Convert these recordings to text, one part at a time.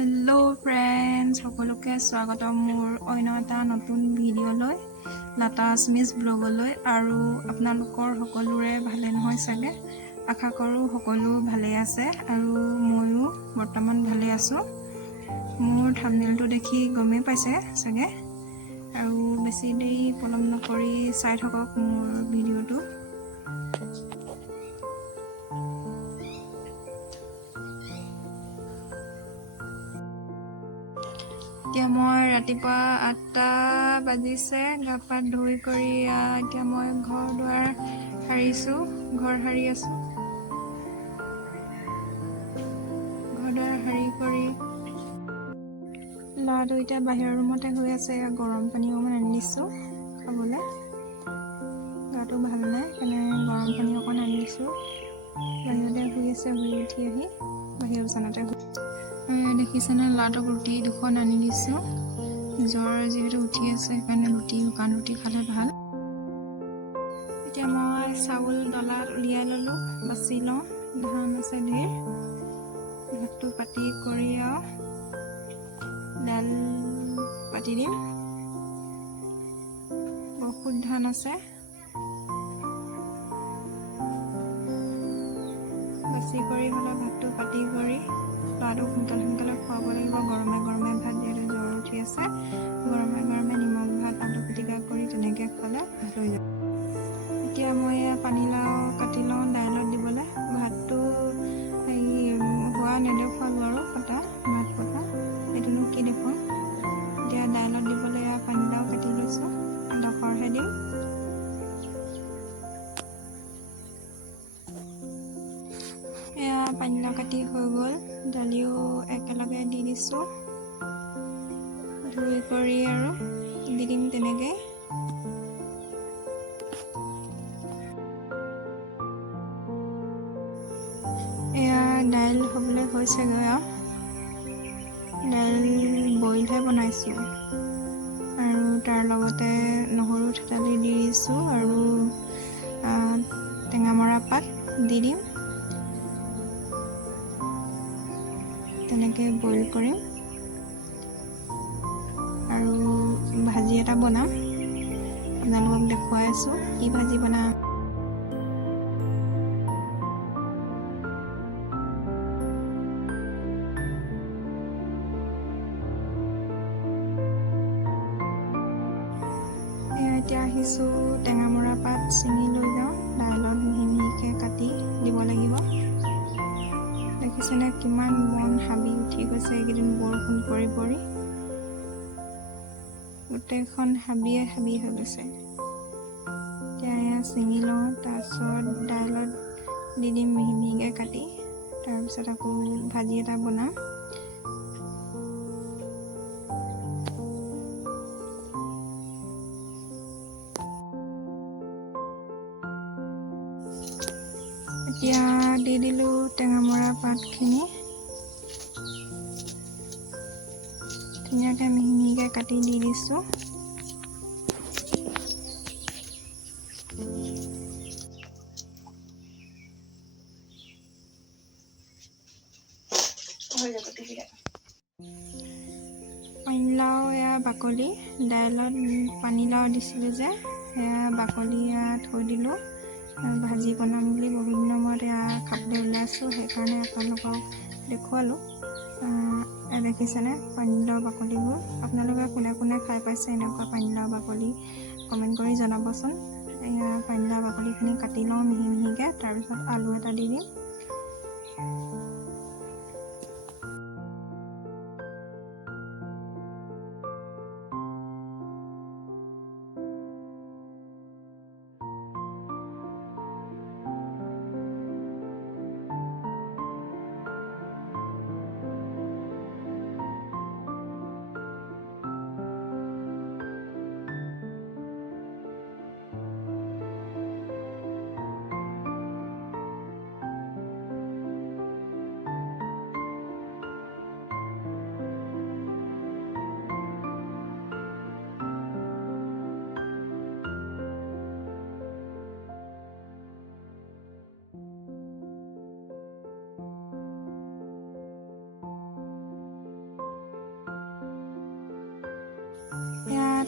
Hello friends সকলোকে স্বাগতম মোৰ অন্য এটা নতুন ভিডিঅ'লৈ লাটা আছমিজ ব্লগলৈ আৰু আপোনালোকৰ সকলোৰে ভালে নহয় চাগে? আশা কৰোঁ সকলো ভালে আছে আৰু ময়ো বৰ্তমান ভালে আছোঁ। মোৰ থামনেলটো দেখি গমেই পাইছে চাগে? আৰু বেছি দেৰি পলম নকৰি চাই থাকক মোৰ ভিডিঅ'টো এতিয়া মই ৰাতিপুৱা আঠটা বাজিছে গা পা ধুই কৰি এতিয়া মই ঘৰ দুৱাৰ সাৰিছোঁ ঘৰ সাৰি আছোঁ। ঘৰ দুৱাৰ সাৰি কৰি ল'ৰাটো এতিয়া বাহিৰৰ ৰুমতে শুই আছে গৰম পানী অকণমান আনি দিছোঁ খাবলৈ। গাটো ভাল নাই সেইকাৰণে গৰম পানী অকণ আনি দিছোঁ। বাহিৰতে শুই আছে শুই উঠি আহি বাহিৰৰ বিচনাতে শুই দেখিছেনে ল'ৰাটোক ৰুটি দুখন আনি দিছোঁ। জ্বৰ যিহেতু উঠি আছে সেইকাৰণে ৰুটি শুকান ৰুটি খালে ভাল। এতিয়া মই চাউল ডলাত উলিয়াই ল'লোঁ বাচি লওঁ। ধান আছে ধেৰ। ভাতটো পাতি কৰি আৰু দাইল পাতি দিম। বহুত ধান আছে। বাচি কৰি হ'লে ভাতটো পাতি কৰি লাডু কুন্তল সুনকালে খুৱাব ধুই কৰি আৰু দি দিম তেনেকৈ। এয়া দাইল হ'বলৈ হৈছেগৈ আৰু দাইল বইলহে বনাইছোঁ। আৰু তাৰ লগতে নহৰু থেতালি দি দিছোঁ আৰু টেঙামৰা পাত দি দিম। তেনেকৈ বইল কৰিম। এটা বনাম আপোনালোকক দেখুৱাই আছোঁ কি ভাজি বনাম এতিয়া আহিছোঁ টেঙামৰা পাত ছিঙি লৈ যাওঁ দাইলত মিহি মিহিকৈ কাটি দিব লাগিব দেখিছেনে কিমান বন হাবি উঠি গৈছে এইকেইদিন বৰষুণ পৰি পৰি গোটেইখন হাবিয়ে হাবি হৈ গৈছে। এতিয়া এয়া ছিঙি লওঁ তাৰপিছত দাইলত দি দিম মিহি মিহিকৈ কাটি। তাৰপিছত আকৌ ভাজি এটা বনাম। এতিয়া দি দিলোঁ টেঙামৰা পাতখিনি। ধুনীয়াকৈ মিহি মিহিকৈ কাটি দি দিছোঁ পানীলাও এয়া বাকলি দাইলত পানীলাও দিছিলোঁ যে সেয়া বাকলি এয়া থৈ দিলোঁ। ভাজি বনাম বুলি বহুত দিনৰ মূৰত এয়া খাবলৈ ওলাইছোঁ সেইকাৰণে আপোনালোকক দেখুৱালোঁ। দেখিছেনে পানীলাও বাকলিবোৰ আপোনালোকে কোনে কোনে খাই পাইছে এনেকুৱা পানীলাও বাকলি কমেণ্ট কৰি জনাবচোন। পানীলাও বাকলিখিনি কাটি লওঁ মিহি মিহিকৈ তাৰপিছত আলু এটা দি দিম।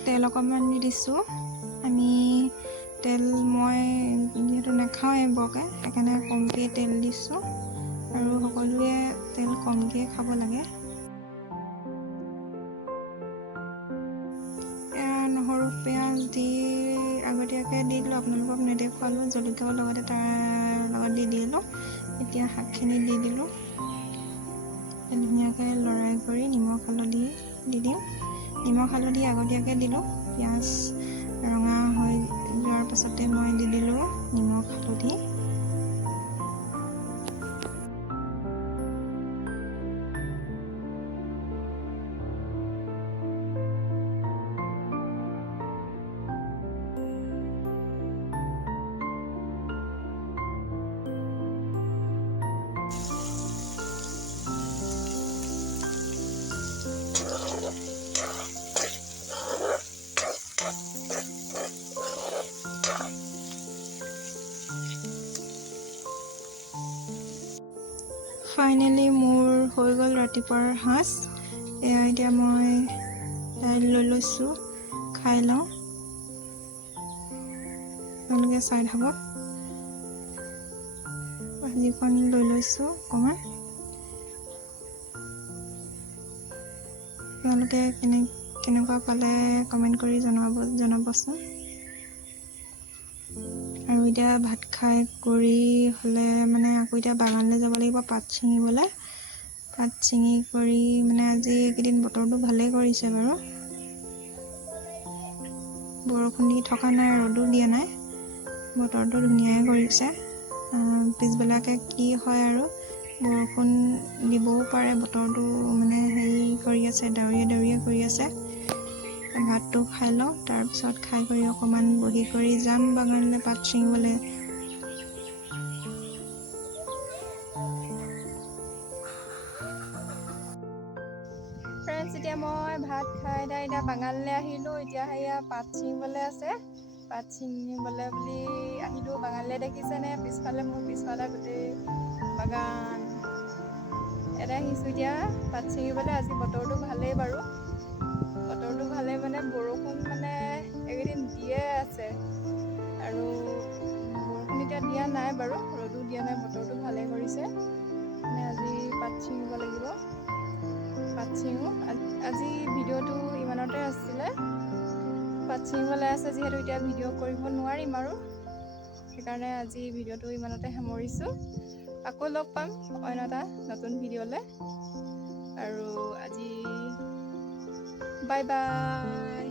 তেল অকণমান দি দিছোঁ। আমি তেল মই যিহেতু নাখাওঁৱে বৰকৈ সেইকাৰণে কমকৈ তেল দিছোঁ আৰু সকলোৱে তেল কমকৈ খাব লাগে। নহৰু পিঁয়াজ দি আগতীয়াকৈ দি দিলোঁ। আপোনালোকক নেদেখুৱালোঁ জলকীয়াও লগতে তাৰ লগত দি দিলোঁ। এতিয়া শাকখিনি দি দিলোঁ। ধুনীয়াকৈ লৰাই কৰি নিমখ হালধি দি দিম নিমখ হালধি আগতীয়াকৈ দিলোঁ পিঁয়াজ ৰঙা হৈ যোৱাৰ পাছতে মই দি দিলোঁ নিমখ হালধি। ফাইনেলি মোৰ হৈ গ'ল ৰাতিপুৱাৰ সাঁজ। এয়া এতিয়া মই দাইল লৈ লৈছোঁ খাই লওঁ। আপোনালোকে চাই থাকক। ভাজিখন লৈ লৈছোঁ অকণমান। আপোনালোকে কেনে কেনেকুৱা পালে কমেণ্ট কৰি জনাব জনাবচোন। এতিয়া ভাত খাই কৰি হ'লে মানে আকৌ এতিয়া বাগানলৈ যাব লাগিব পাত ছিঙিবলৈ। পাত ছিঙি কৰি মানে আজি এইকেইদিন বতৰটো ভালেই কৰিছে বাৰু। বৰষুণ দি থকা নাই ৰ'দো দিয়া নাই। বতৰটো ধুনীয়াই কৰিছে। পিছবেলাকে কি হয় আৰু বৰষুণ দিবও পাৰে বতৰটো মানে হেৰি কৰি আছে ডাৱৰীয়া ডাৱৰীয়া কৰি আছে। ভাতটো খাই লওঁ তাৰপিছত খাই কৰি অকণমান বহি কৰি যাম বাগানলৈ পাত ছিঙিবলৈ। এতিয়া মই ভাত খাই এতিয়া এতিয়া বাগানলৈ আহিলোঁ এতিয়া সেয়া পাত ছিঙিবলৈ আছে। পাত ছিঙিবলৈ বুলি আহিলোঁ বাগানলৈ দেখিছেনে? পিছফালে মোৰ পিছফালে গোটেই বাগান। ইয়াতে আহিছোঁ এতিয়া পাত ছিঙিবলৈ আজি বতৰটো ভালেই বাৰু। বতৰটো ভালেই মানে বৰষুণ মানে এইকেইদিন দিয়ে আছে। আৰু বৰষুণ এতিয়া দিয়া নাই বাৰু ৰ'দো দিয়া নাই বতৰটো ভালেই কৰিছে। মানে আজি পাত ছিঙিব লাগিব। পাত ছিঙো। আজ- ভিডিঅ'টো ইমানতে আছিলে। পাত ছিঙিবলৈ আছে যিহেতু এতিয়া ভিডিঅ' কৰিব নোৱাৰিম আৰু। সেইকাৰণে আজি ভিডিঅ'টো ইমানতে সামৰিছোঁ। আকৌ লগ পাম অন্য এটা নতুন ভিডিঅ'লৈ। আৰু আজি Bye-bye.